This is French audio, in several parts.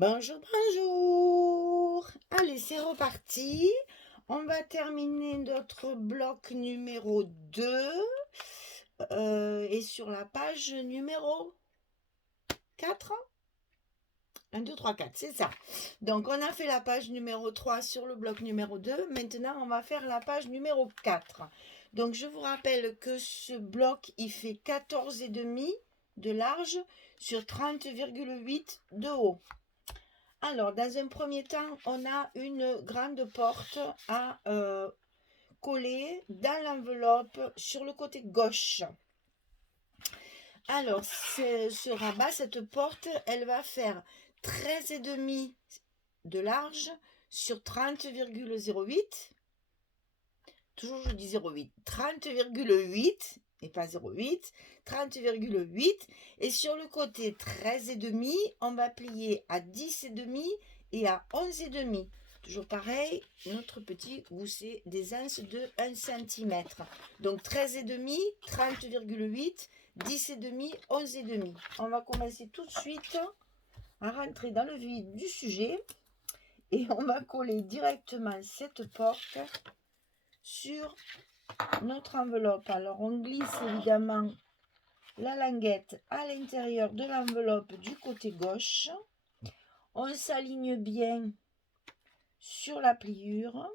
Bonjour, bonjour. Allez, c'est reparti. On va terminer notre bloc numéro 2 et sur la page numéro 4. 1, 2, 3, 4, c'est ça. Donc, on a fait la page numéro 3 sur le bloc numéro 2. Maintenant, on va faire la page numéro 4. Donc, je vous rappelle que ce bloc, il fait 14,5 de large sur 30,8 de haut. Alors, dans un premier temps, on a une grande porte à coller dans l'enveloppe sur le côté gauche. Alors, ce rabat, cette porte, elle va faire 13,5 de large sur 30,08. Toujours je dis 0,8. 30,8 et pas 0,8. 30,8. Et sur le côté 13,5, on va plier à 10,5 et à 11,5. Toujours pareil, notre petit gousset des anses de 1 cm. Donc 13,5, 30,8, 10,5, 11,5. On va commencer tout de suite à rentrer dans le vif du sujet et on va coller directement cette porte sur notre enveloppe. Alors on glisse évidemment la languette à l'intérieur de l'enveloppe du côté gauche. On s'aligne bien sur la pliure.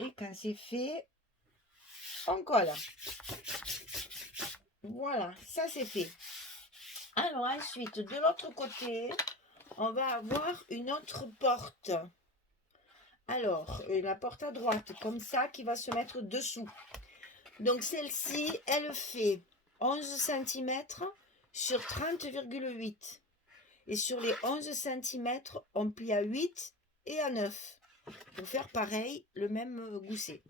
Et quand c'est fait, on colle. Voilà, ça c'est fait. Alors ensuite, de l'autre côté, on va avoir une autre porte. Alors, la porte à droite, comme ça, qui va se mettre dessous. Donc celle-ci, elle fait 11 cm sur 30,8. Et sur les 11 cm, on plie à 8 et à 9. Pour faire pareil, le même gousset.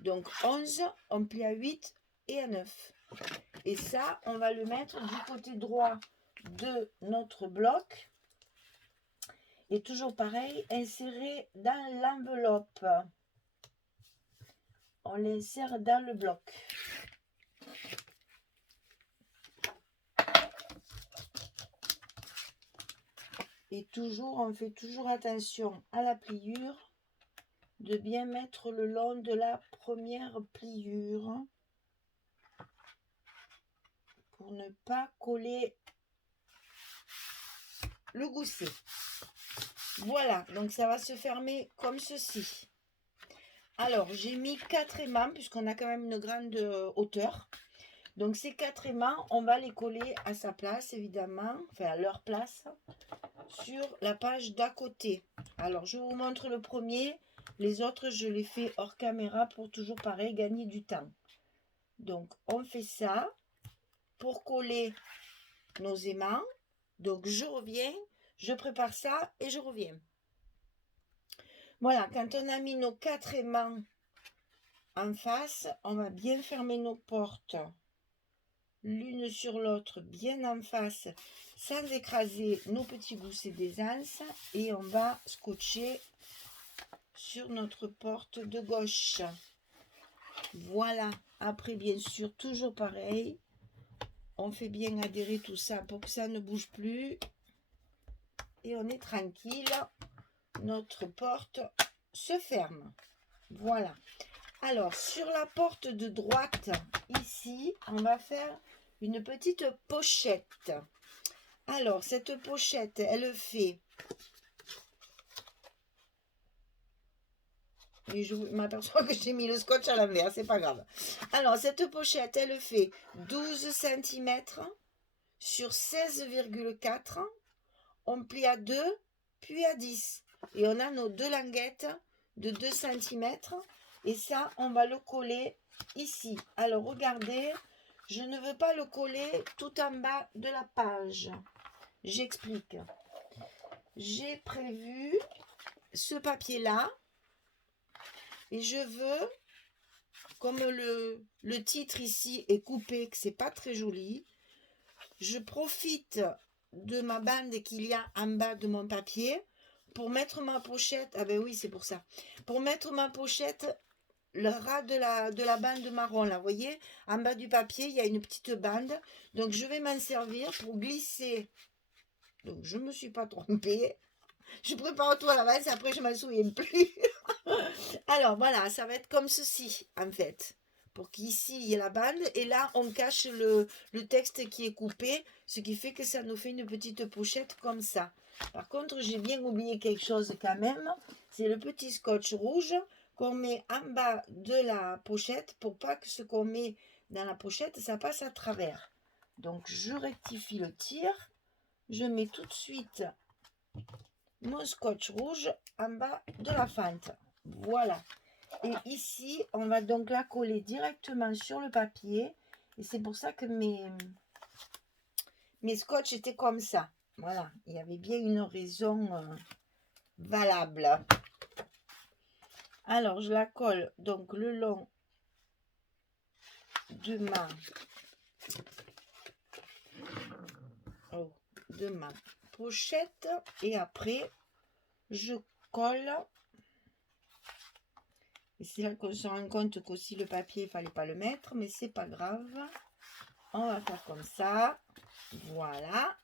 Donc 11, on plie à 8 et à 9. Et ça, on va le mettre du côté droit de notre bloc. Et toujours pareil, insérer dans l'enveloppe. On l'insère dans le bloc. Et toujours, on fait toujours attention à la pliure, de bien mettre le long de la première pliure pour ne pas coller le gousset. Voilà, donc ça va se fermer comme ceci. Alors, j'ai mis 4 aimants puisqu'on a quand même une grande hauteur. Donc ces 4 aimants, on va les coller à sa place évidemment, enfin à leur place, sur la page d'à côté. Alors je vous montre le premier, les autres je les fais hors caméra pour toujours pareil gagner du temps. Donc on fait ça pour coller nos aimants. Donc je reviens, je prépare ça et je reviens. Voilà, quand on a mis nos 4 aimants en face, on va bien fermer nos portes l'une sur l'autre, bien en face, sans écraser nos petits goussets d'aisance. Et on va scotcher sur notre porte de gauche. Voilà. Après, bien sûr, toujours pareil. On fait bien adhérer tout ça pour que ça ne bouge plus. Et on est tranquille. Notre porte se ferme. Voilà. Alors, sur la porte de droite, ici, on va faire une petite pochette. Alors, cette pochette, elle fait... Et je m'aperçois que j'ai mis le scotch à l'envers, c'est pas grave. Alors, cette pochette, elle fait 12 cm sur 16,4. On plie à 2, puis à 10. Et on a nos deux languettes de 2 cm. Et ça, on va le coller ici. Alors, regardez, je ne veux pas le coller tout en bas de la page. J'explique. J'ai prévu ce papier-là. Et je veux, comme le titre ici est coupé, que c'est pas très joli, je profite de ma bande qu'il y a en bas de mon papier pour mettre ma pochette. Ah ben oui, c'est pour ça. Pour mettre ma pochette le ras de la bande marron, là, vous voyez, en bas du papier, il y a une petite bande. Donc, je vais m'en servir pour glisser. Donc, je ne me suis pas trompée. Je prépare tout à l'avance, après, je ne m'en souviens plus. Alors, voilà, ça va être comme ceci, en fait. Pour qu'ici, il y ait la bande. Et là, on cache le texte qui est coupé, ce qui fait que ça nous fait une petite pochette comme ça. Par contre, j'ai bien oublié quelque chose quand même. C'est le petit scotch rouge qu'on met en bas de la pochette pour pas que ce qu'on met dans la pochette, ça passe à travers. Donc, je rectifie le tir. Je mets tout de suite mon scotch rouge en bas de la fente. Voilà. Et ici, on va donc la coller directement sur le papier. Et c'est pour ça que mes scotch étaient comme ça. Voilà. Il y avait bien une raison valable. Alors, je la colle donc le long de ma pochette. Et après, je colle. Et c'est là qu'on se rend compte qu'aussi le papier, il ne fallait pas le mettre, mais c'est pas grave. On va faire comme ça. Voilà.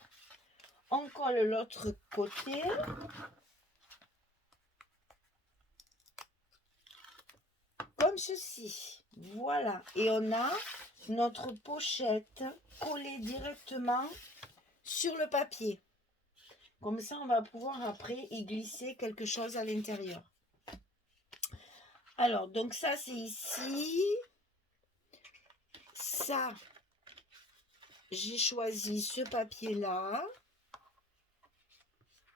On colle l'autre côté. Comme ceci. Voilà. Et on a notre pochette collée directement sur le papier. Comme ça, on va pouvoir après y glisser quelque chose à l'intérieur. Alors, donc ça, c'est ici. Ça, j'ai choisi ce papier-là.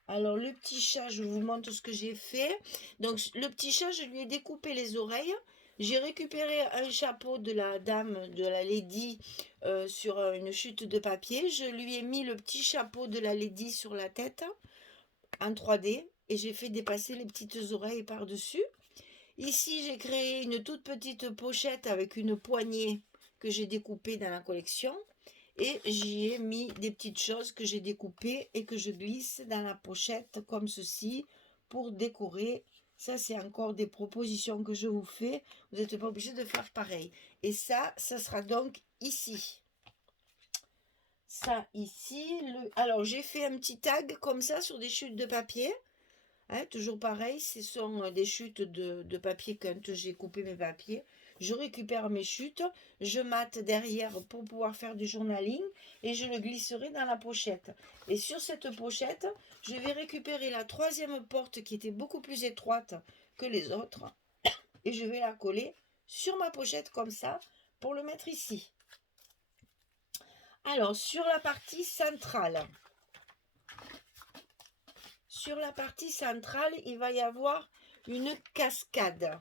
Alors, le petit chat, je vous montre ce que j'ai fait. Donc, le petit chat, je lui ai découpé les oreilles. J'ai récupéré un chapeau de la dame, de la lady, sur une chute de papier. Je lui ai mis le petit chapeau de la lady sur la tête en 3D. Et j'ai fait dépasser les petites oreilles par-dessus. Ici, j'ai créé une toute petite pochette avec une poignée que j'ai découpée dans la collection. Et j'y ai mis des petites choses que j'ai découpées et que je glisse dans la pochette comme ceci pour décorer. Ça, c'est encore des propositions que je vous fais. Vous n'êtes pas obligé de faire pareil. Et ça sera donc ici. Ça, ici. Alors, j'ai fait un petit tag comme ça sur des chutes de papier. Hein, toujours pareil, ce sont des chutes de papier quand j'ai coupé mes papiers. Je récupère mes chutes, je mate derrière pour pouvoir faire du journaling et je le glisserai dans la pochette. Et sur cette pochette, je vais récupérer la troisième porte qui était beaucoup plus étroite que les autres et je vais la coller sur ma pochette comme ça pour le mettre ici. Alors, sur la partie centrale, il va y avoir une cascade.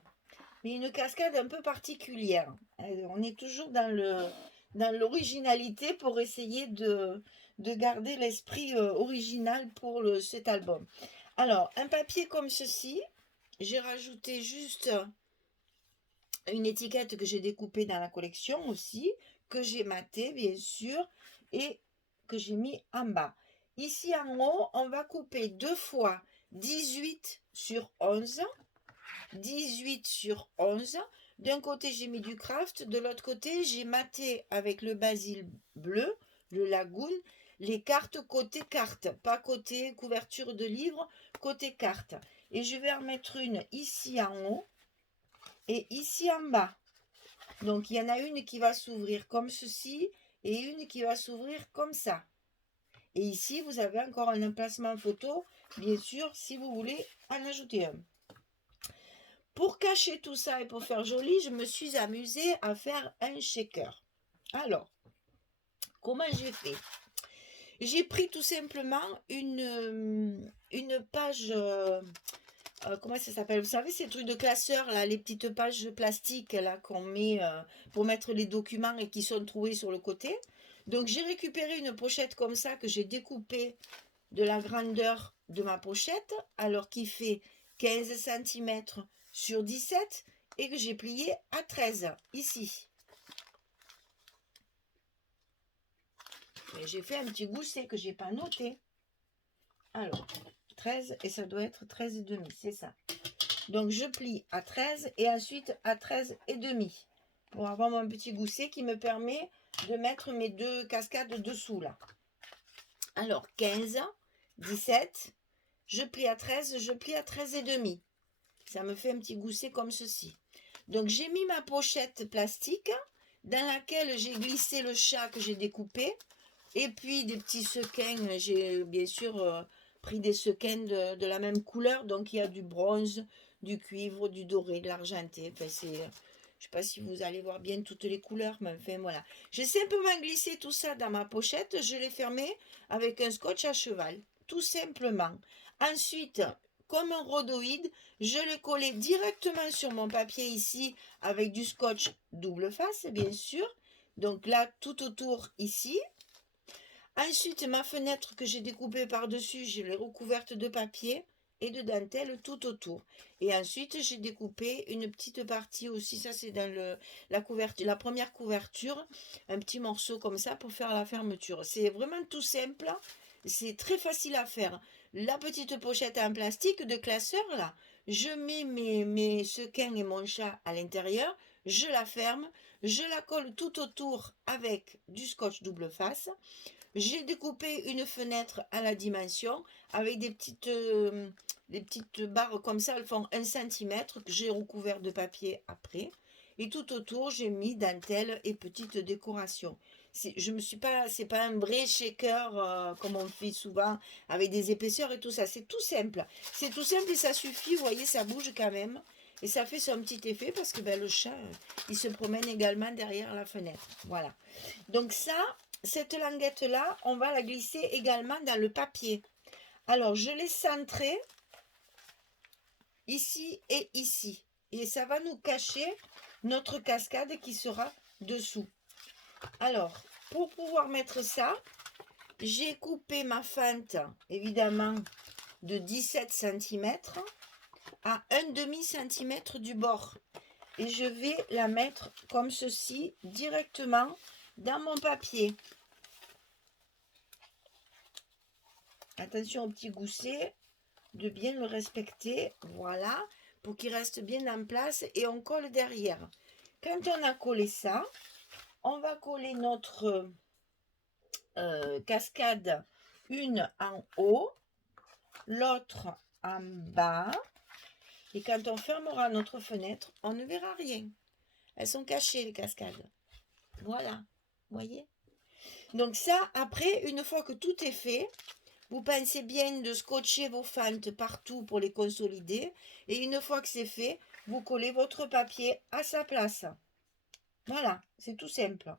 Mais une cascade un peu particulière. On est toujours dans l'originalité pour essayer de garder l'esprit original pour cet album. Alors, un papier comme ceci. J'ai rajouté juste une étiquette que j'ai découpée dans la collection aussi, que j'ai maté bien sûr, et que j'ai mis en bas. Ici en haut, on va couper 2 fois 18 sur 11. 18 sur 11. D'un côté, j'ai mis du craft. De l'autre côté, j'ai maté avec le basil bleu, le lagoon, les cartes côté carte. Pas côté couverture de livre, côté carte. Et je vais en mettre une ici en haut et ici en bas. Donc, il y en a une qui va s'ouvrir comme ceci et une qui va s'ouvrir comme ça. Et ici, vous avez encore un emplacement photo, bien sûr, si vous voulez en ajouter un. Pour cacher tout ça et pour faire joli, je me suis amusée à faire un shaker. Alors, comment j'ai fait? J'ai pris tout simplement une page, comment ça s'appelle? Vous savez, ces trucs de classeur, là, les petites pages plastiques là qu'on met pour mettre les documents et qui sont troués sur le côté. Donc, j'ai récupéré une pochette comme ça que j'ai découpée de la grandeur de ma pochette, alors qui fait 15 cm sur 17 et que j'ai plié à 13 ici. J'ai fait un petit gousset que j'ai pas noté. Alors, 13 et ça doit être 13,5, c'est ça. Donc je plie à 13 et ensuite à 13 et demi pour avoir mon petit gousset qui me permet de mettre mes 2 cascades dessous là. Alors 15, 17, je plie à 13, je plie à 13 et demi. Ça me fait un petit gousset comme ceci. Donc j'ai mis ma pochette plastique dans laquelle j'ai glissé le chat que j'ai découpé. Et puis des petits sequins, j'ai bien sûr pris des sequins de la même couleur. Donc il y a du bronze, du cuivre, du doré, de l'argenté. Enfin, je ne sais pas si vous allez voir bien toutes les couleurs, mais enfin voilà. J'ai simplement glissé tout ça dans ma pochette. Je l'ai fermé avec un scotch à cheval, tout simplement. Ensuite, comme un rhodoïde, je l'ai collé directement sur mon papier ici avec du scotch double face, bien sûr. Donc là, tout autour ici. Ensuite, ma fenêtre que j'ai découpée par-dessus, je l'ai recouverte de papier et de dentelle tout autour. Et ensuite, j'ai découpé une petite partie aussi, ça c'est dans la première couverture, un petit morceau comme ça pour faire la fermeture. C'est vraiment tout simple, c'est très facile à faire. La petite pochette en plastique de classeur là, je mets mes sequins et mon chat à l'intérieur, je la ferme, je la colle tout autour avec du scotch double face. J'ai découpé une fenêtre à la dimension avec des petites barres comme ça, elles font 1 cm que j'ai recouvert de papier après. Et tout autour, j'ai mis dentelle et petite décoration. C'est pas un vrai shaker comme on fait souvent avec des épaisseurs et tout ça. C'est tout simple. C'est tout simple et ça suffit. Vous voyez, ça bouge quand même. Et ça fait son petit effet parce que ben, le chat, il se promène également derrière la fenêtre. Voilà. Donc ça, cette languette-là, on va la glisser également dans le papier. Alors, je l'ai centrée ici et ici. Et ça va nous cacher notre cascade qui sera dessous. Alors, pour pouvoir mettre ça, j'ai coupé ma fente, évidemment, de 17 cm à 1,5 cm du bord. Et je vais la mettre comme ceci, directement dans mon papier. Attention au petit gousset, de bien le respecter, voilà, pour qu'il reste bien en place et on colle derrière. Quand on a collé ça, on va coller notre cascade, une en haut, l'autre en bas. Et quand on fermera notre fenêtre, on ne verra rien. Elles sont cachées les cascades. Voilà, voyez. Donc ça, après, une fois que tout est fait, vous pensez bien de scotcher vos fentes partout pour les consolider. Et une fois que c'est fait, vous collez votre papier à sa place. Voilà, c'est tout simple.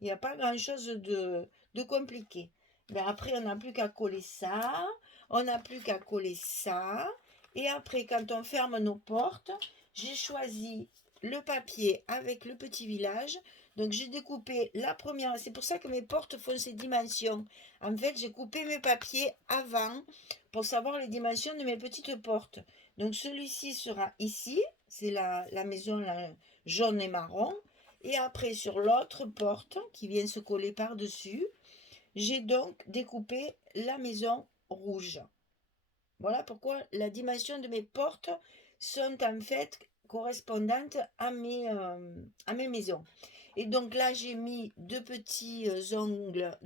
Il n'y a pas grand-chose de compliqué. Mais après, on n'a plus qu'à coller ça. On n'a plus qu'à coller ça. Et après, quand on ferme nos portes, j'ai choisi le papier avec le petit village. Donc, j'ai découpé la première. C'est pour ça que mes portes font ces dimensions. En fait, j'ai coupé mes papiers avant pour savoir les dimensions de mes petites portes. Donc, celui-ci sera ici. C'est la maison jaune et marron. Et après, sur l'autre porte qui vient se coller par-dessus, j'ai donc découpé la maison rouge. Voilà pourquoi la dimension de mes portes sont en fait correspondantes à mes maisons. Et donc là, j'ai mis deux petits angles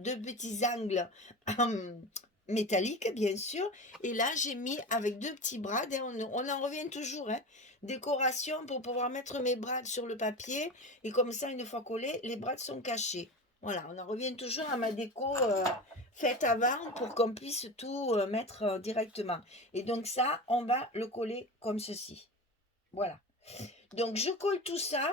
métalliques, bien sûr. Et là, j'ai mis avec deux petits brades, on en revient toujours, hein, décoration pour pouvoir mettre mes brades sur le papier. Et comme ça, une fois collés, les brades sont cachés. Voilà, on en revient toujours à ma déco faite avant pour qu'on puisse tout mettre directement. Et donc ça, on va le coller comme ceci. Voilà. Donc je colle tout ça.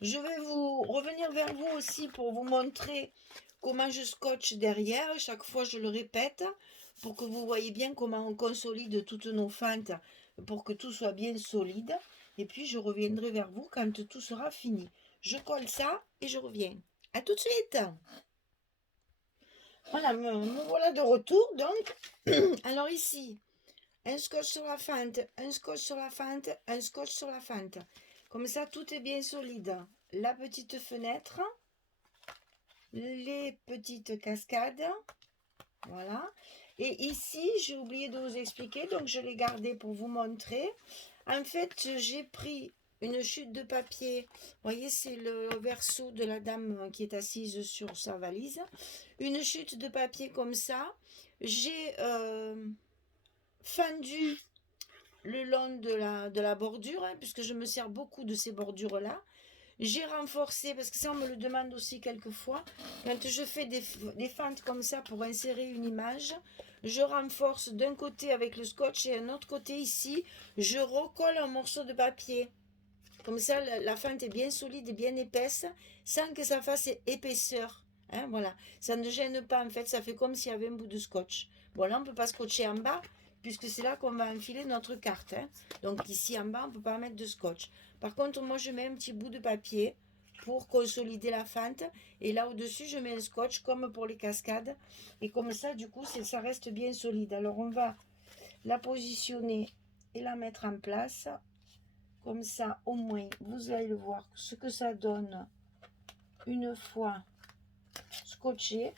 Je vais vous revenir vers vous aussi pour vous montrer comment je scotche derrière. Chaque fois, je le répète pour que vous voyez bien comment on consolide toutes nos fentes pour que tout soit bien solide. Et puis, je reviendrai vers vous quand tout sera fini. Je colle ça et je reviens. À tout de suite. Voilà, me voilà de retour donc. Alors ici, un scotch sur la fente, un scotch sur la fente, un scotch sur la fente. Comme ça, tout est bien solide. La petite fenêtre, les petites cascades, voilà. Et ici, j'ai oublié de vous expliquer, donc je l'ai gardé pour vous montrer. En fait, j'ai pris une chute de papier. Vous voyez, c'est le verso de la dame qui est assise sur sa valise. Une chute de papier comme ça. J'ai fendu le long de la bordure, hein, puisque je me sers beaucoup de ces bordures-là. J'ai renforcé, parce que ça on me le demande aussi quelquefois, quand je fais des fentes comme ça pour insérer une image, je renforce d'un côté avec le scotch et un autre côté ici, je recolle un morceau de papier. Comme ça, la fente est bien solide et bien épaisse, sans que ça fasse épaisseur. Hein, voilà. Ça ne gêne pas, en fait, ça fait comme s'il y avait un bout de scotch. Bon, là, on ne peut pas scotcher en bas, puisque c'est là qu'on va enfiler notre carte. Hein. Donc, ici, en bas, on ne peut pas mettre de scotch. Par contre, moi, je mets un petit bout de papier pour consolider la fente. Et là, au-dessus, je mets un scotch, comme pour les cascades. Et comme ça, du coup, ça reste bien solide. Alors, on va la positionner et la mettre en place. Comme ça, au moins, vous allez le voir ce que ça donne une fois scotché.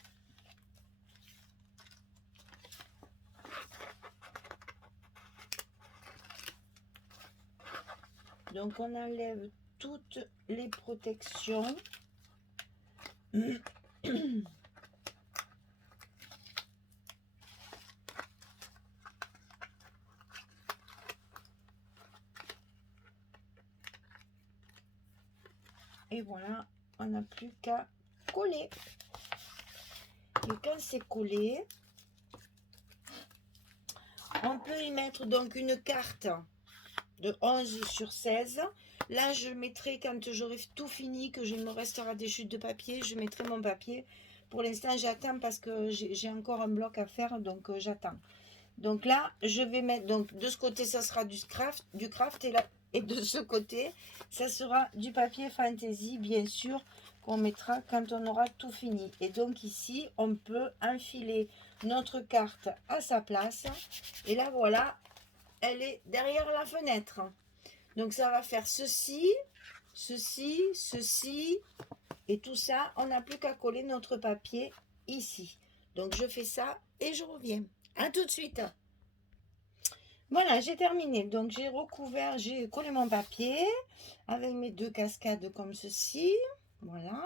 Donc, on enlève toutes les protections. Et voilà, on n'a plus qu'à coller. Et quand c'est collé, on peut y mettre donc une carte de 11 sur 16. Là, je mettrai, quand j'aurai tout fini, que je me restera des chutes de papier, je mettrai mon papier. Pour l'instant, j'attends parce que j'ai encore un bloc à faire, donc j'attends. Donc là, je vais mettre, donc de ce côté, ça sera du craft et, là, et de ce côté, ça sera du papier fantaisie, bien sûr, qu'on mettra quand on aura tout fini. Et donc ici, on peut enfiler notre carte à sa place. Et là, voilà, elle est derrière la fenêtre. Donc ça va faire ceci, ceci, ceci, et tout ça, on n'a plus qu'à coller notre papier ici. Donc je fais ça et je reviens. À tout de suite. Voilà, j'ai terminé. Donc j'ai recouvert, j'ai collé mon papier avec mes deux cascades comme ceci. Voilà.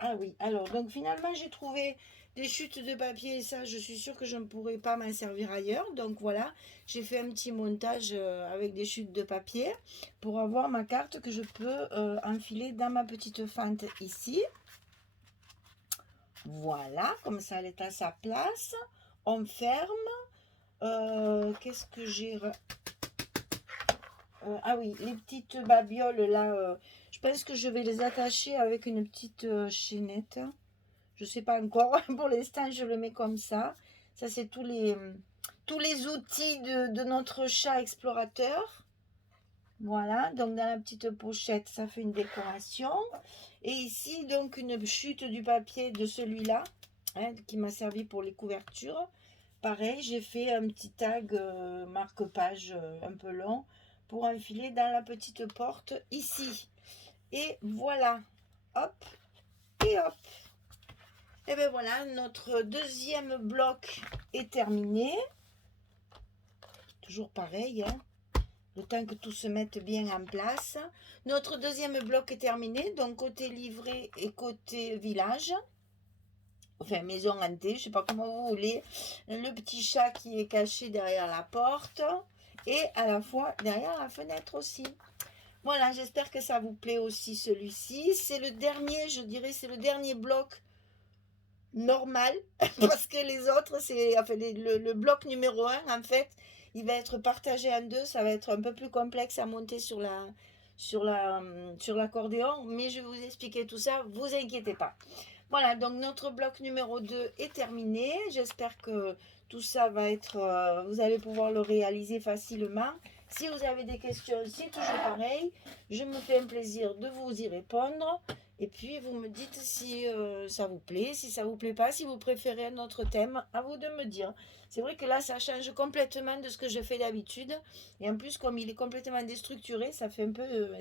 Ah oui, alors donc finalement j'ai trouvé des chutes de papier et ça je suis sûre que je ne pourrai pas m'en servir ailleurs. Donc voilà, j'ai fait un petit montage avec des chutes de papier pour avoir ma carte que je peux enfiler dans ma petite fente ici. Voilà, comme ça elle est à sa place. On ferme. Qu'est-ce que j'ai... ah oui, les petites babioles là, je pense que je vais les attacher avec une petite chaînette. Je sais pas encore. Pour l'instant, je le mets comme ça. Ça, c'est tous les outils de notre chat explorateur. Voilà, donc dans la petite pochette, ça fait une décoration. Et ici, donc, une chute du papier de celui-là, hein, qui m'a servi pour les couvertures. Pareil, j'ai fait un petit tag marque-page un peu long pour enfiler dans la petite porte ici. Et voilà, hop, et hop. Et bien voilà, notre deuxième bloc est terminé. Toujours pareil, hein, le temps que tout se mette bien en place. Notre deuxième bloc est terminé, donc côté livret et côté village. Enfin, maison hantée, je ne sais pas comment vous voulez. Le petit chat qui est caché derrière la porte et à la fois derrière la fenêtre aussi. Voilà, j'espère que ça vous plaît aussi celui-ci. C'est le dernier, je dirais, c'est le dernier bloc normal parce que les autres, c'est enfin, le bloc numéro 1, en fait, il va être partagé en deux. Ça va être un peu plus complexe à monter sur l'accordéon, mais je vais vous expliquer tout ça, vous inquiétez pas. Voilà, donc notre bloc numéro 2 est terminé. J'espère que tout ça va être, vous allez pouvoir le réaliser facilement. Si vous avez des questions, c'est toujours pareil. Je me fais un plaisir de vous y répondre. Et puis, vous me dites si ça vous plaît, si ça vous plaît pas, si vous préférez un autre thème, à vous de me dire. C'est vrai que là, ça change complètement de ce que je fais d'habitude. Et en plus, comme il est complètement déstructuré, ça fait un peu...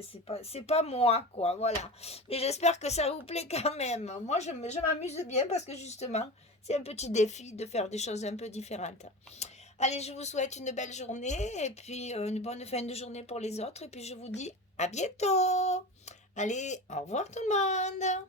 c'est pas moi, quoi, voilà. Mais j'espère que ça vous plaît quand même. Moi, je m'amuse bien parce que justement, c'est un petit défi de faire des choses un peu différentes. Allez, je vous souhaite une belle journée et puis une bonne fin de journée pour les autres. Et puis je vous dis à bientôt. Allez, au revoir tout le monde.